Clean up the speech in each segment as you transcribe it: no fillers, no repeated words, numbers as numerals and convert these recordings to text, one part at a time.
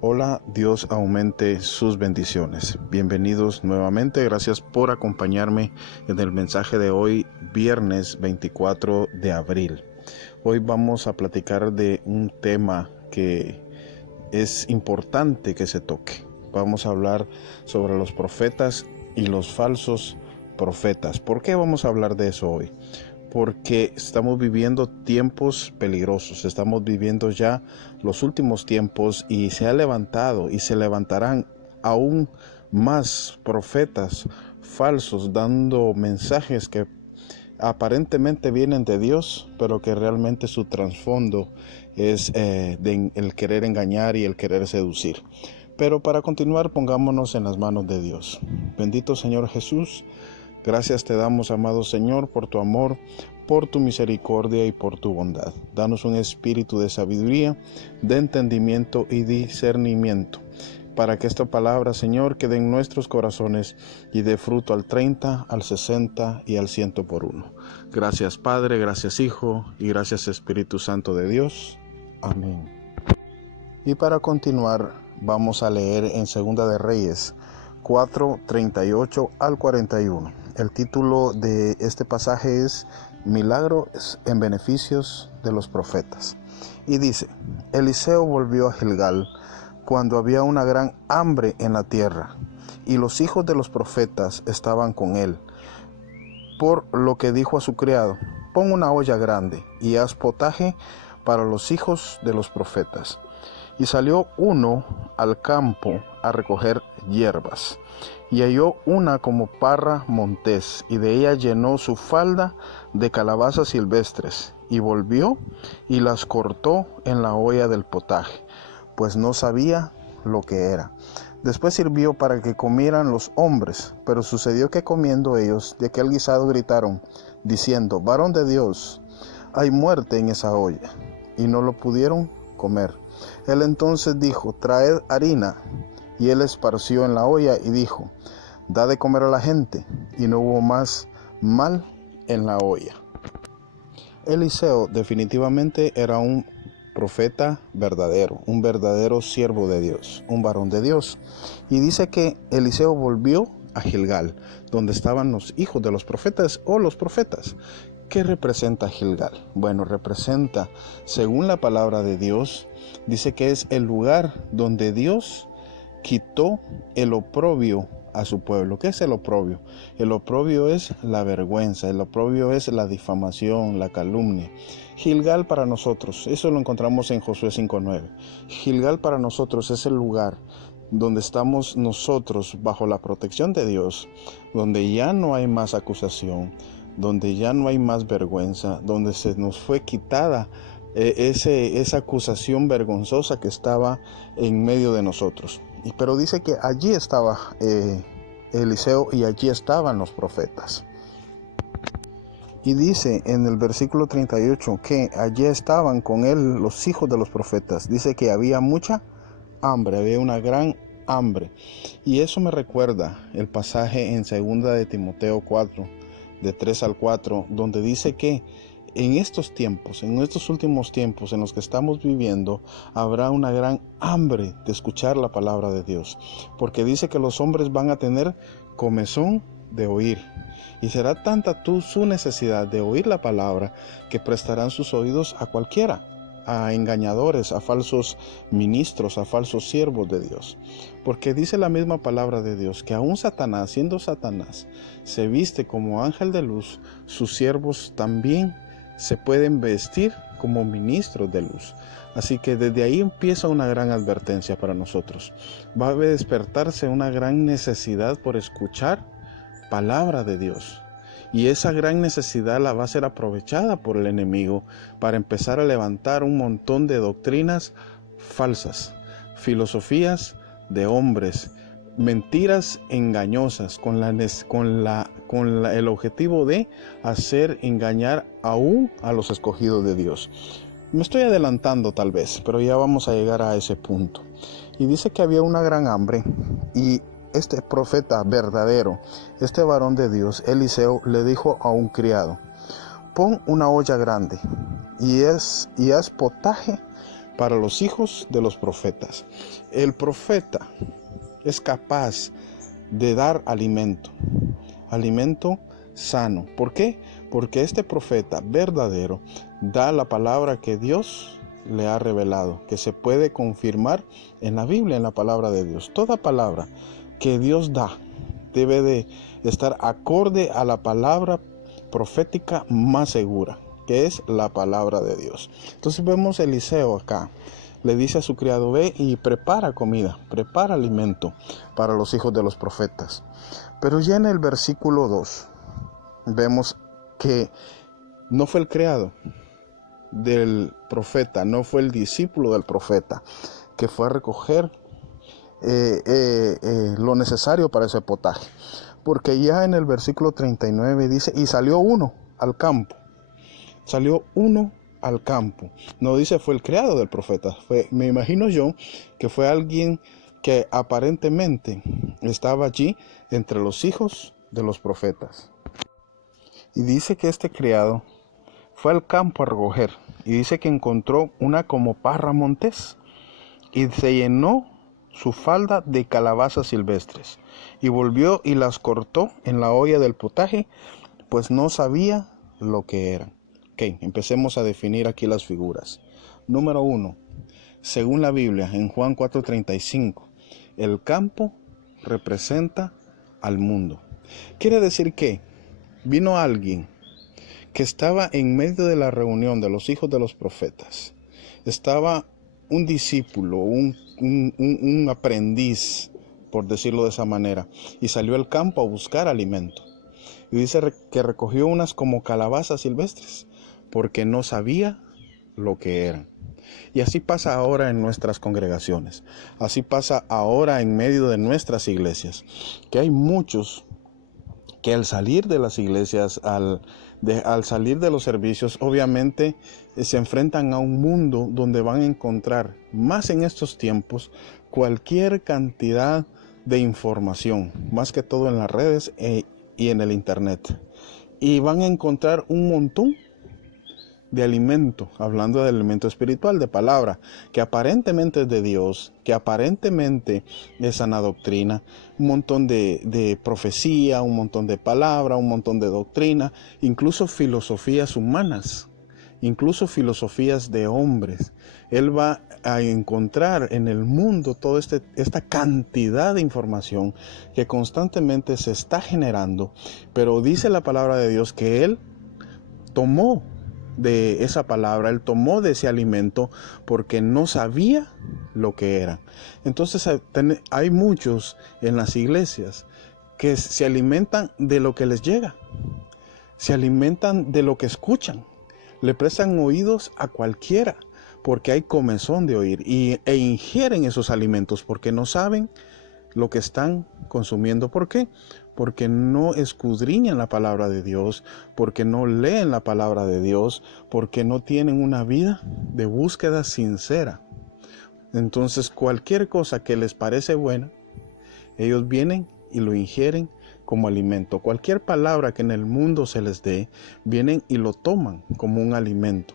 Hola, Dios aumente sus bendiciones. Bienvenidos nuevamente, gracias por acompañarme en el mensaje de hoy, viernes 24 de abril. Hoy vamos a platicar de un tema que es importante que se toque. Vamos a hablar sobre los profetas y los falsos profetas. ¿Por qué vamos a hablar de eso hoy? Porque estamos viviendo tiempos peligrosos, estamos viviendo ya los últimos tiempos y se ha levantado y se levantarán aún más profetas falsos dando mensajes que aparentemente vienen de Dios, pero que realmente su trasfondo es el querer engañar y el querer seducir. Pero para continuar, pongámonos en las manos de Dios. Bendito Señor Jesús, gracias te damos, amado Señor, por tu amor, por tu misericordia y por tu bondad. Danos un espíritu de sabiduría, de entendimiento y discernimiento, para que esta palabra, Señor, quede en nuestros corazones y dé fruto al 30, al 60 y al 100 por uno. Gracias Padre, gracias Hijo y gracias Espíritu Santo de Dios. Amén. Y para continuar, vamos a leer en Segunda de Reyes 4, 38 al 41. El título de este pasaje es Milagros en beneficios de los profetas. Y dice: Eliseo volvió a Gilgal cuando había una gran hambre en la tierra, y los hijos de los profetas estaban con él. Por lo que dijo a su criado: pon una olla grande y haz potaje para los hijos de los profetas. Y salió uno al campo a recoger hierbas, y halló una como parra montés, y de ella llenó su falda de calabazas silvestres, y volvió y las cortó en la olla del potaje, pues no sabía lo que era. Después sirvió para que comieran los hombres, pero sucedió que comiendo ellos de aquel guisado gritaron, diciendo: varón de Dios, hay muerte en esa olla, y no lo pudieron comer. Él entonces dijo: traed harina. Y él esparció en la olla y dijo: da de comer a la gente. Y no hubo más mal en la olla. Eliseo definitivamente era un profeta verdadero, un verdadero siervo de Dios, un varón de Dios. Y dice que Eliseo volvió a Gilgal, donde estaban los hijos de los profetas o los profetas. ¿Qué representa Gilgal? Bueno, representa, según la palabra de Dios, dice que es el lugar donde Dios quitó el oprobio a su pueblo. ¿Qué es el oprobio? El oprobio es la vergüenza, el oprobio es la difamación, la calumnia. Gilgal para nosotros, eso lo encontramos en Josué 5:9. Gilgal para nosotros es el lugar donde estamos nosotros bajo la protección de Dios, donde ya no hay más acusación, donde ya no hay más vergüenza, donde se nos fue quitada esa acusación vergonzosa que estaba en medio de nosotros. Pero dice que allí estaba Eliseo y allí estaban los profetas. Y dice en el versículo 38 que allí estaban con él los hijos de los profetas. Dice que había mucha hambre, había una gran hambre. Y eso me recuerda el pasaje en 2 de Timoteo 4, de 3 al 4, donde dice que en estos tiempos, en estos últimos tiempos en los que estamos viviendo, habrá una gran hambre de escuchar la palabra de Dios, porque dice que los hombres van a tener comezón de oír, y será tanta su necesidad de oír la palabra que prestarán sus oídos a cualquiera, a engañadores, a falsos ministros, a falsos siervos de Dios. Porque dice la misma palabra de Dios que aún Satanás, siendo Satanás, se viste como ángel de luz, sus siervos también se pueden vestir como ministros de luz. Así que desde ahí empieza una gran advertencia para nosotros. Va a despertarse una gran necesidad por escuchar palabra de Dios. Y esa gran necesidad la va a ser aprovechada por el enemigo para empezar a levantar un montón de doctrinas falsas, filosofías de hombres, mentiras engañosas con el objetivo de hacer engañar aún a los escogidos de Dios. Me estoy adelantando tal vez, pero ya vamos a llegar a ese punto. Y dice que había una gran hambre y este profeta verdadero, este varón de Dios, Eliseo, le dijo a un criado: pon una olla grande y haz potaje para los hijos de los profetas. El profeta es capaz de dar alimento sano. ¿Por qué? Porque este profeta verdadero da la palabra que Dios le ha revelado, que se puede confirmar en la Biblia, en la palabra de Dios. Toda palabra que Dios da debe de estar acorde a la palabra profética más segura, que es la palabra de Dios. Entonces vemos a Eliseo acá. Le dice a su criado: ve y prepara comida, prepara alimento para los hijos de los profetas. Pero ya en el versículo 2 vemos que no fue el criado del profeta, no fue el discípulo del profeta que fue a recoger lo necesario para ese potaje. Porque ya en el versículo 39 dice: y salió uno al campo. Salió uno al campo. No dice fue el criado del profeta. Me imagino yo que fue alguien que aparentemente estaba allí entre los hijos de los profetas. Y dice que este criado fue al campo a recoger. Y dice que encontró una como parra montés. Y se llenó su falda de calabazas silvestres. Y volvió y las cortó en la olla del potaje, pues no sabía lo que eran. Ok, empecemos a definir aquí las figuras. Número 1. Según la Biblia, en Juan 4:35, el campo representa al mundo. Quiere decir que vino alguien que estaba en medio de la reunión de los hijos de los profetas. Estaba un discípulo, un aprendiz, por decirlo de esa manera, y salió al campo a buscar alimento. Y dice que recogió unas como calabazas silvestres, porque no sabía lo que eran. Y así pasa ahora en nuestras congregaciones. Así pasa ahora en medio de nuestras iglesias, que hay muchos que al salir de las iglesias, al salir de los servicios, obviamente se enfrentan a un mundo donde van a encontrar, más en estos tiempos, cualquier cantidad de información, más que todo en las redes y en el internet. Y van a encontrar un montón de alimento, hablando de alimento espiritual, de palabra, que aparentemente es de Dios, que aparentemente es sana doctrina, un montón de profecía, un montón de palabra, un montón de doctrina, incluso filosofías humanas, incluso filosofías de hombres. Él va a encontrar en el mundo toda esta cantidad de información que constantemente se está generando, pero dice la palabra de Dios que Él tomó de esa palabra, Él tomó de ese alimento porque no sabía lo que era. Entonces hay muchos en las iglesias que se alimentan de lo que les llega, se alimentan de lo que escuchan, le prestan oídos a cualquiera porque hay comezón de oír e ingieren esos alimentos porque no saben lo que están consumiendo. ¿Por qué? Porque no escudriñan la palabra de Dios, porque no leen la palabra de Dios, porque no tienen una vida de búsqueda sincera. Entonces cualquier cosa que les parece buena, ellos vienen y lo ingieren como alimento. Cualquier palabra que en el mundo se les dé, vienen y lo toman como un alimento.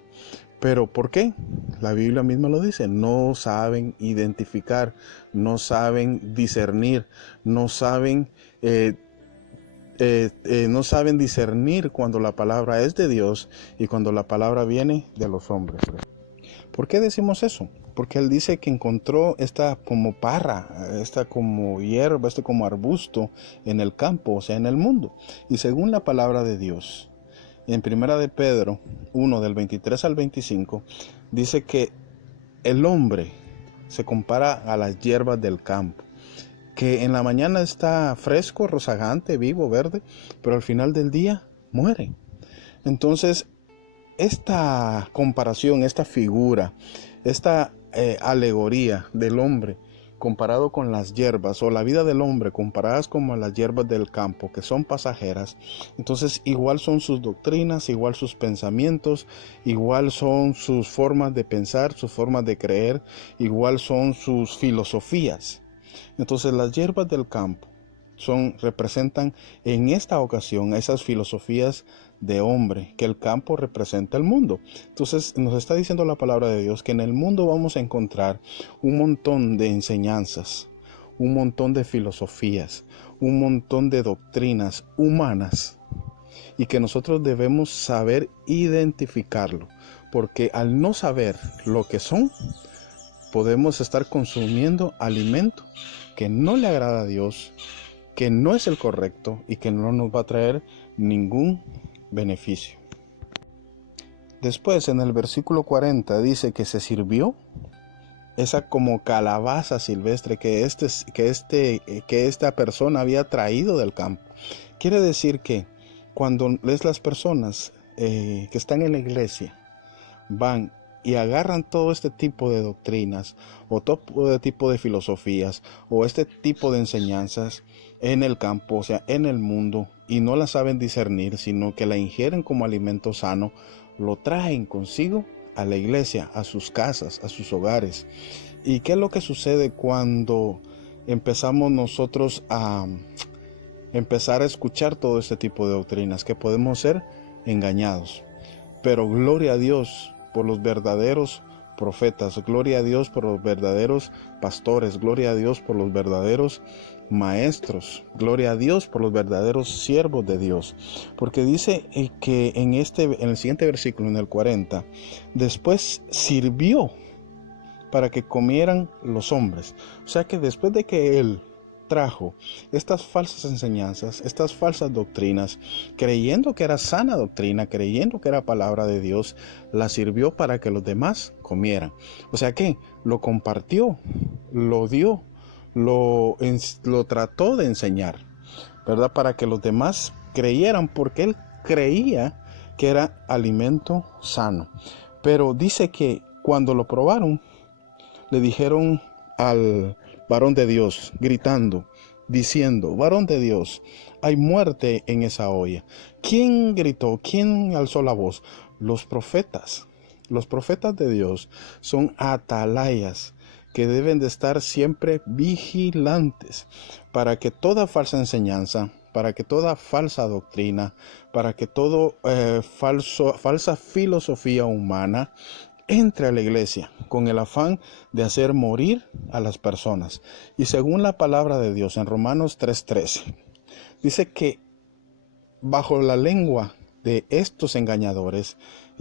¿Pero por qué? La Biblia misma lo dice, no saben identificar, no saben discernir, no saben discernir cuando la palabra es de Dios y cuando la palabra viene de los hombres. ¿Por qué decimos eso? Porque Él dice que encontró esta como parra, esta como hierba, este como arbusto en el campo, o sea, en el mundo. Y según la palabra de Dios, en 1 de Pedro 1, del 23 al 25, dice que el hombre se compara a las hierbas del campo, que en la mañana está fresco, rozagante, vivo, verde, pero al final del día muere. Entonces, esta comparación, esta figura, esta alegoría del hombre comparado con las hierbas, o la vida del hombre comparadas como las hierbas del campo, que son pasajeras, entonces igual son sus doctrinas, igual sus pensamientos, igual son sus formas de pensar, sus formas de creer, igual son sus filosofías. Entonces las hierbas del campo representan en esta ocasión esas filosofías de hombre, que el campo representa el mundo. Entonces nos está diciendo la palabra de Dios que en el mundo vamos a encontrar un montón de enseñanzas, un montón de filosofías, un montón de doctrinas humanas, y que nosotros debemos saber identificarlo, porque al no saber lo que son, podemos estar consumiendo alimento que no le agrada a Dios, que no es el correcto y que no nos va a traer ningún beneficio. Después en el versículo 40 dice que se sirvió esa como calabaza silvestre que esta persona había traído del campo. Quiere decir que cuando las personas que están en la iglesia van y agarran todo este tipo de doctrinas o todo tipo de filosofías o este tipo de enseñanzas en el campo, o sea, en el mundo, y no la saben discernir, sino que la ingieren como alimento sano, lo traen consigo a la iglesia, a sus casas, a sus hogares. ¿Y qué es lo que sucede cuando empezamos nosotros a empezar a escuchar todo este tipo de doctrinas? Que podemos ser engañados. Pero gloria a Dios por los verdaderos profetas, gloria a Dios por los verdaderos pastores, gloria a Dios por los verdaderos maestros, gloria a Dios por los verdaderos siervos de Dios. Porque dice que en el siguiente versículo, en el 40, después sirvió para que comieran los hombres. O sea que después de que él trajo estas falsas enseñanzas, estas falsas doctrinas, creyendo que era sana doctrina, creyendo que era palabra de Dios, la sirvió para que los demás comieran. O sea que lo compartió, lo dio, lo trató de enseñar, ¿verdad? Para que los demás creyeran, porque él creía que era alimento sano. Pero dice que cuando lo probaron, le dijeron al varón de Dios, gritando, diciendo: varón de Dios, hay muerte en esa olla. ¿Quién gritó? ¿Quién alzó la voz? Los profetas. Los profetas de Dios son atalayas que deben de estar siempre vigilantes para que toda falsa enseñanza, para que toda falsa doctrina, para que todo falsa filosofía humana entre a la iglesia con el afán de hacer morir a las personas. Y según la palabra de Dios en Romanos 3:13, dice que bajo la lengua de estos engañadores,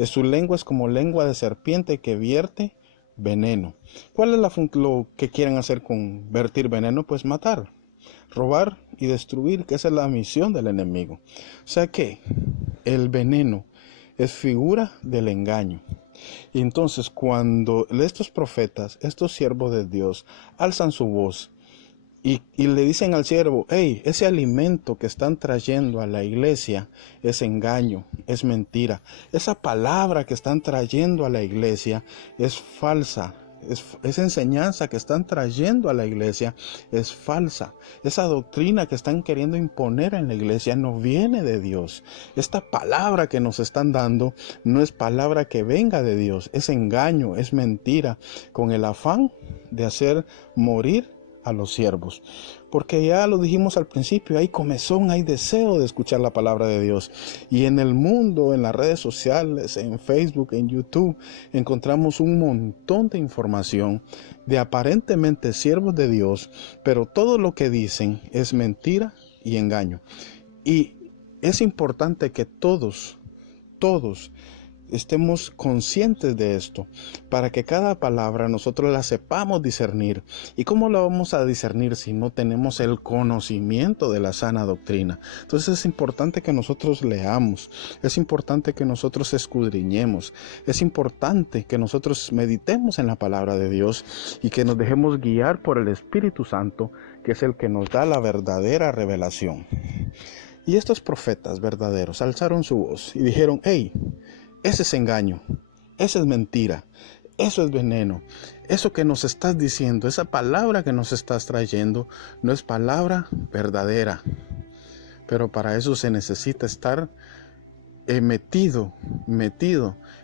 su lengua es como lengua de serpiente que vierte veneno. ¿Cuál es lo que quieren hacer con vertir veneno? Pues matar, robar y destruir, que esa es la misión del enemigo. O sea que el veneno es figura del engaño. Y entonces cuando estos profetas, estos siervos de Dios, alzan su voz y le dicen al siervo: hey, ese alimento que están trayendo a la iglesia es engaño, es mentira. Esa palabra que están trayendo a la iglesia es falsa. Esa enseñanza que están trayendo a la iglesia es falsa. Esa doctrina que están queriendo imponer en la iglesia no viene de Dios. Esta palabra que nos están dando no es palabra que venga de Dios. Es engaño, es mentira, con el afán de hacer morir a los siervos. Porque ya lo dijimos al principio, hay comezón, hay deseo de escuchar la palabra de Dios. Y en el mundo, en las redes sociales, en Facebook, en YouTube, encontramos un montón de información de aparentemente siervos de Dios, pero todo lo que dicen es mentira y engaño. Y es importante que todos estemos conscientes de esto, para que cada palabra nosotros la sepamos discernir. ¿Y cómo la vamos a discernir si no tenemos el conocimiento de la sana doctrina? Entonces es importante que nosotros leamos, es importante que nosotros escudriñemos, es importante que nosotros meditemos en la palabra de Dios y que nos dejemos guiar por el Espíritu Santo, que es el que nos da la verdadera revelación. Y estos profetas verdaderos alzaron su voz y dijeron: hey, ese es engaño, esa es mentira, eso es veneno. Eso que nos estás diciendo, esa palabra que nos estás trayendo, no es palabra verdadera. Pero para eso se necesita estar metido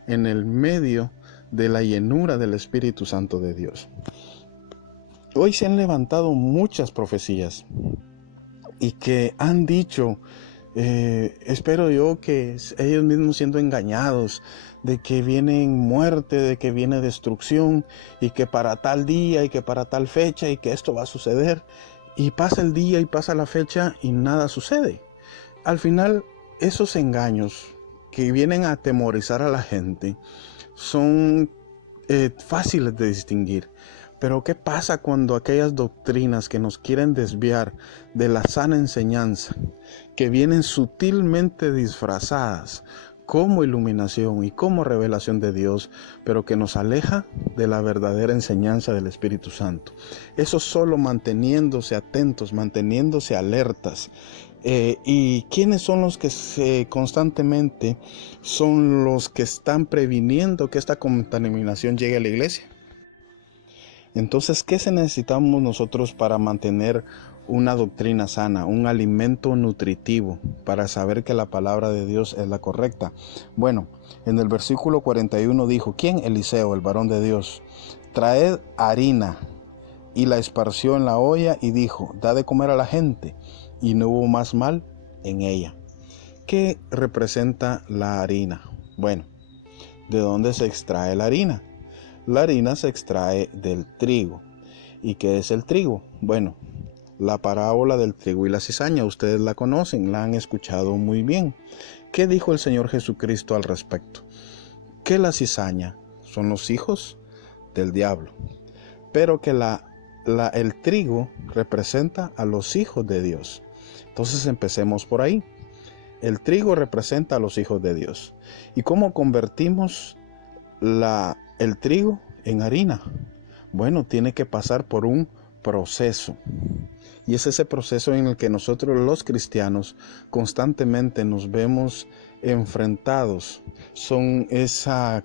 en el medio de la llenura del Espíritu Santo de Dios. Hoy se han levantado muchas profecías y que han dicho, espero yo que ellos mismos siendo engañados, de que viene muerte, de que viene destrucción, y que para tal día y que para tal fecha y que esto va a suceder, y pasa el día y pasa la fecha y nada sucede. Al final, esos engaños que vienen a atemorizar a la gente son fáciles de distinguir. Pero ¿qué pasa cuando aquellas doctrinas que nos quieren desviar de la sana enseñanza, que vienen sutilmente disfrazadas como iluminación y como revelación de Dios, pero que nos aleja de la verdadera enseñanza del Espíritu Santo? Eso solo manteniéndose atentos, manteniéndose alertas. ¿Y quiénes son los que constantemente son los que están previniendo que esta contaminación llegue a la iglesia? Entonces, ¿qué necesitamos nosotros para mantener una doctrina sana, un alimento nutritivo, para saber que la palabra de Dios es la correcta? Bueno, en el versículo 41 dijo, ¿quién? Eliseo, el varón de Dios, traed harina, y la esparció en la olla y dijo, da de comer a la gente, y no hubo más mal en ella. ¿Qué representa la harina? Bueno, ¿de dónde se extrae la harina? La harina se extrae del trigo. ¿Y qué es el trigo? Bueno, la parábola del trigo y la cizaña, ustedes la conocen, la han escuchado muy bien. ¿Qué dijo el Señor Jesucristo al respecto? Que la cizaña son los hijos del diablo, pero que el trigo representa a los hijos de Dios. Entonces empecemos por ahí. El trigo representa a los hijos de Dios. ¿Y cómo convertimos el trigo en harina? Bueno, tiene que pasar por un proceso. Y es ese proceso en el que nosotros los cristianos constantemente nos vemos enfrentados. Son esas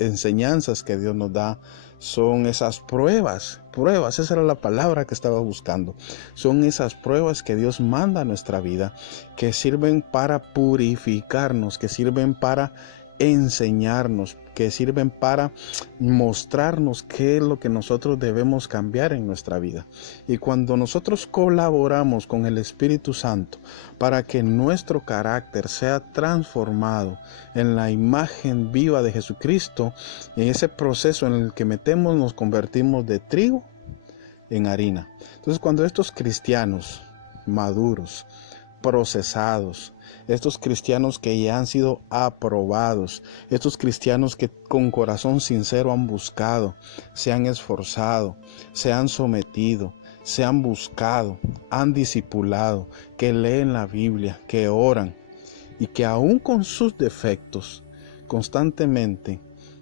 enseñanzas que Dios nos da, son esas pruebas, esa era la palabra que estaba buscando. Son esas pruebas que Dios manda a nuestra vida, que sirven para purificarnos, que sirven para enseñarnos, que sirven para mostrarnos qué es lo que nosotros debemos cambiar en nuestra vida. Y cuando nosotros colaboramos con el Espíritu Santo para que nuestro carácter sea transformado en la imagen viva de Jesucristo, en ese proceso en el que nos convertimos de trigo en harina. Entonces, cuando estos cristianos maduros, procesados, estos cristianos que ya han sido aprobados, estos cristianos que con corazón sincero han buscado, se han esforzado, se han sometido, se han buscado, han discipulado, que leen la Biblia, que oran y que aún con sus defectos constantemente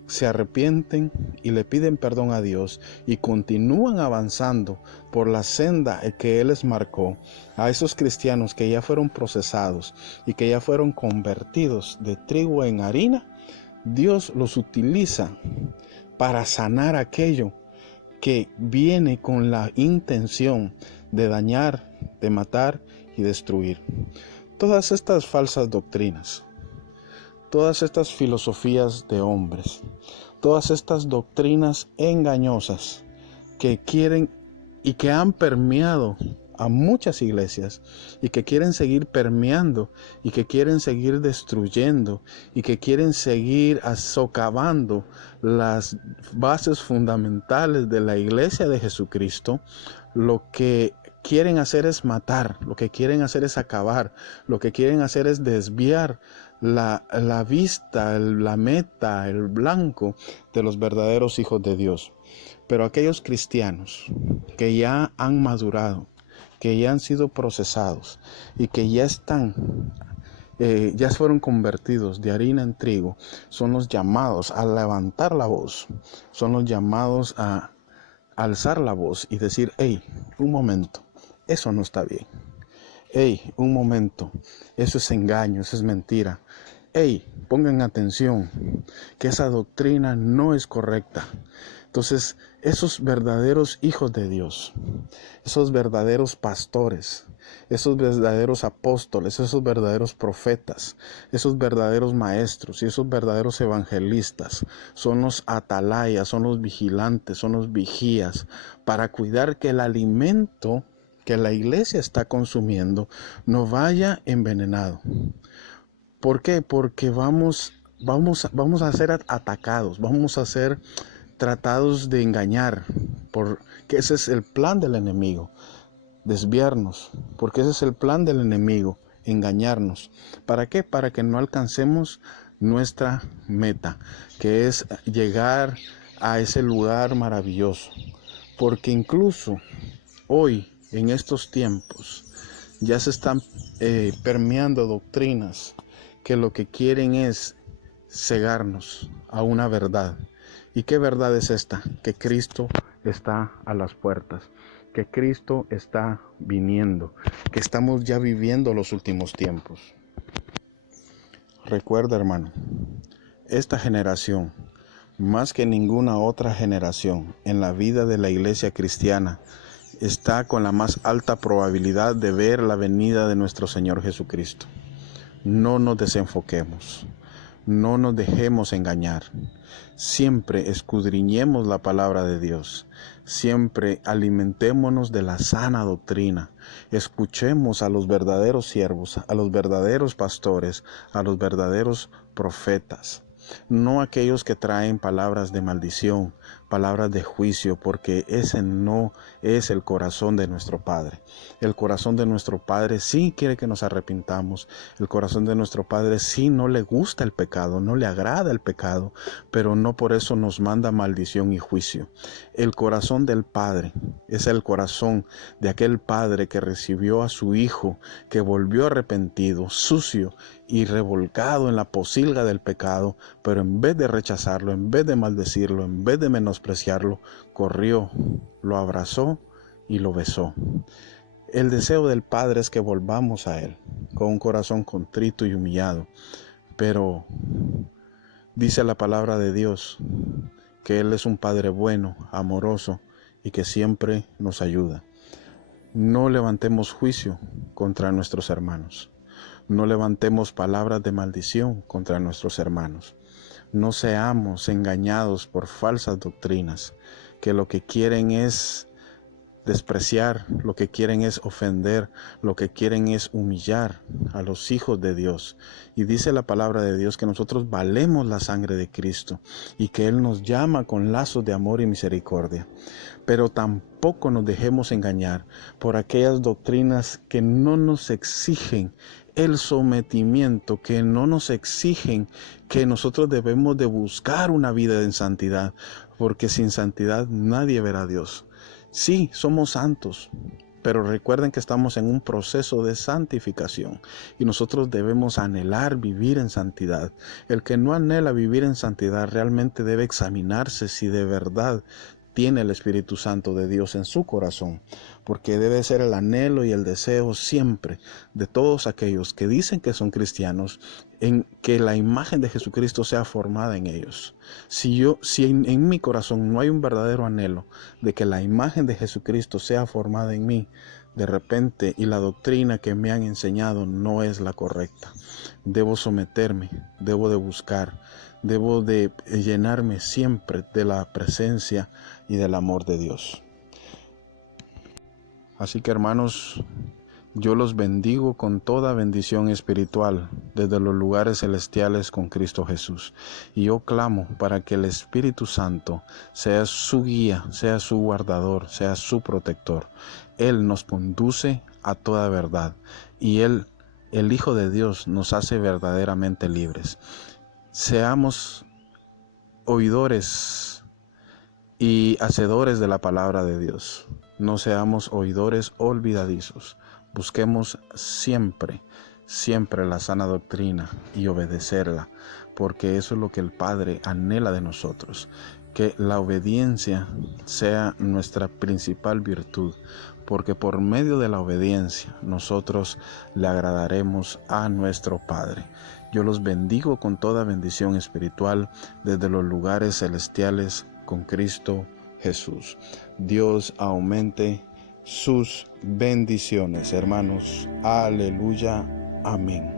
se arrepienten y le piden perdón a Dios y continúan avanzando por la senda que Él les marcó, a esos cristianos que ya fueron procesados y que ya fueron convertidos de trigo en harina, Dios los utiliza para sanar aquello que viene con la intención de dañar, de matar y destruir. Todas estas falsas doctrinas, todas estas filosofías de hombres, todas estas doctrinas engañosas que quieren y que han permeado a muchas iglesias y que quieren seguir permeando y que quieren seguir destruyendo y que quieren seguir socavando las bases fundamentales de la iglesia de Jesucristo, lo que quieren hacer es matar, lo que quieren hacer es acabar, lo que quieren hacer es desviar la vista, la meta, el blanco de los verdaderos hijos de Dios. Pero aquellos cristianos que ya han madurado, que ya han sido procesados y que ya fueron convertidos de harina en trigo, son los llamados a levantar la voz, son los llamados a alzar la voz y decir, hey, un momento, eso no está bien. Hey, un momento, eso es engaño, eso es mentira. hey, pongan atención, que esa doctrina no es correcta. Entonces, esos verdaderos hijos de Dios, esos verdaderos pastores, esos verdaderos apóstoles, esos verdaderos profetas, esos verdaderos maestros y esos verdaderos evangelistas son los atalayas, son los vigilantes, son los vigías para cuidar que el alimento que la iglesia está consumiendo no vaya envenenado. ¿Por qué? Porque vamos a ser atacados, vamos a ser tratados de engañar, porque ese es el plan del enemigo, desviarnos, porque ese es el plan del enemigo, engañarnos. ¿Para qué? Para que no alcancemos nuestra meta, que es llegar a ese lugar maravilloso. Porque incluso hoy, en estos tiempos, ya se están permeando doctrinas que lo que quieren es cegarnos a una verdad. ¿Y qué verdad es esta? Que Cristo está a las puertas, que Cristo está viniendo, que estamos ya viviendo los últimos tiempos. Recuerda, hermano, esta generación, más que ninguna otra generación en la vida de la iglesia cristiana, está con la más alta probabilidad de ver la venida de nuestro Señor Jesucristo. No nos desenfoquemos. No nos dejemos engañar. Siempre escudriñemos la palabra de Dios. Siempre alimentémonos de la sana doctrina. Escuchemos a los verdaderos siervos, a los verdaderos pastores, a los verdaderos profetas. No aquellos que traen palabras de maldición, palabras de juicio, porque ese no es el corazón de nuestro Padre. El corazón de nuestro Padre sí quiere que nos arrepintamos. El corazón de nuestro Padre sí no le gusta el pecado, no le agrada el pecado, pero no por eso nos manda maldición y juicio. El corazón del Padre es el corazón de aquel Padre que recibió a su Hijo, que volvió arrepentido, sucio y revolcado en la pocilga del pecado, pero en vez de rechazarlo, en vez de maldecirlo, en vez de menospreciarlo, corrió, lo abrazó y lo besó. El deseo del Padre es que volvamos a Él con un corazón contrito y humillado, pero dice la palabra de Dios que Él es un Padre bueno, amoroso y que siempre nos ayuda. No levantemos juicio contra nuestros hermanos. No levantemos palabras de maldición contra nuestros hermanos. No seamos engañados por falsas doctrinas, que lo que quieren es despreciar, lo que quieren es ofender, lo que quieren es humillar a los hijos de Dios. Y dice la palabra de Dios que nosotros valemos la sangre de Cristo y que Él nos llama con lazos de amor y misericordia. Pero tampoco nos dejemos engañar por aquellas doctrinas que no nos exigen el sometimiento, que no nos exigen que nosotros debemos de buscar una vida en santidad, porque sin santidad nadie verá a Dios. Sí, somos santos, pero recuerden que estamos en un proceso de santificación y nosotros debemos anhelar vivir en santidad. El que no anhela vivir en santidad realmente debe examinarse si de verdad tiene el Espíritu Santo de Dios en su corazón, porque debe ser el anhelo y el deseo siempre de todos aquellos que dicen que son cristianos, en que la imagen de Jesucristo sea formada en ellos. Si en mi corazón no hay un verdadero anhelo de que la imagen de Jesucristo sea formada en mí, de repente, y la doctrina que me han enseñado no es la correcta, debo someterme, debo de buscar, debo de llenarme siempre de la presencia y del amor de Dios. Así que, hermanos, yo los bendigo con toda bendición espiritual desde los lugares celestiales con Cristo Jesús. Y yo clamo para que el Espíritu Santo sea su guía, sea su guardador, sea su protector. Él nos conduce a toda verdad y Él, el Hijo de Dios, nos hace verdaderamente libres. Seamos oidores y hacedores de la palabra de Dios. No seamos oidores olvidadizos. Busquemos siempre la sana doctrina y obedecerla, porque eso es lo que el Padre anhela de nosotros. Que la obediencia sea nuestra principal virtud, porque por medio de la obediencia nosotros le agradaremos a nuestro Padre. Yo los bendigo con toda bendición espiritual desde los lugares celestiales con Cristo Jesús. Dios aumente sus bendiciones, hermanos. Aleluya. Amén.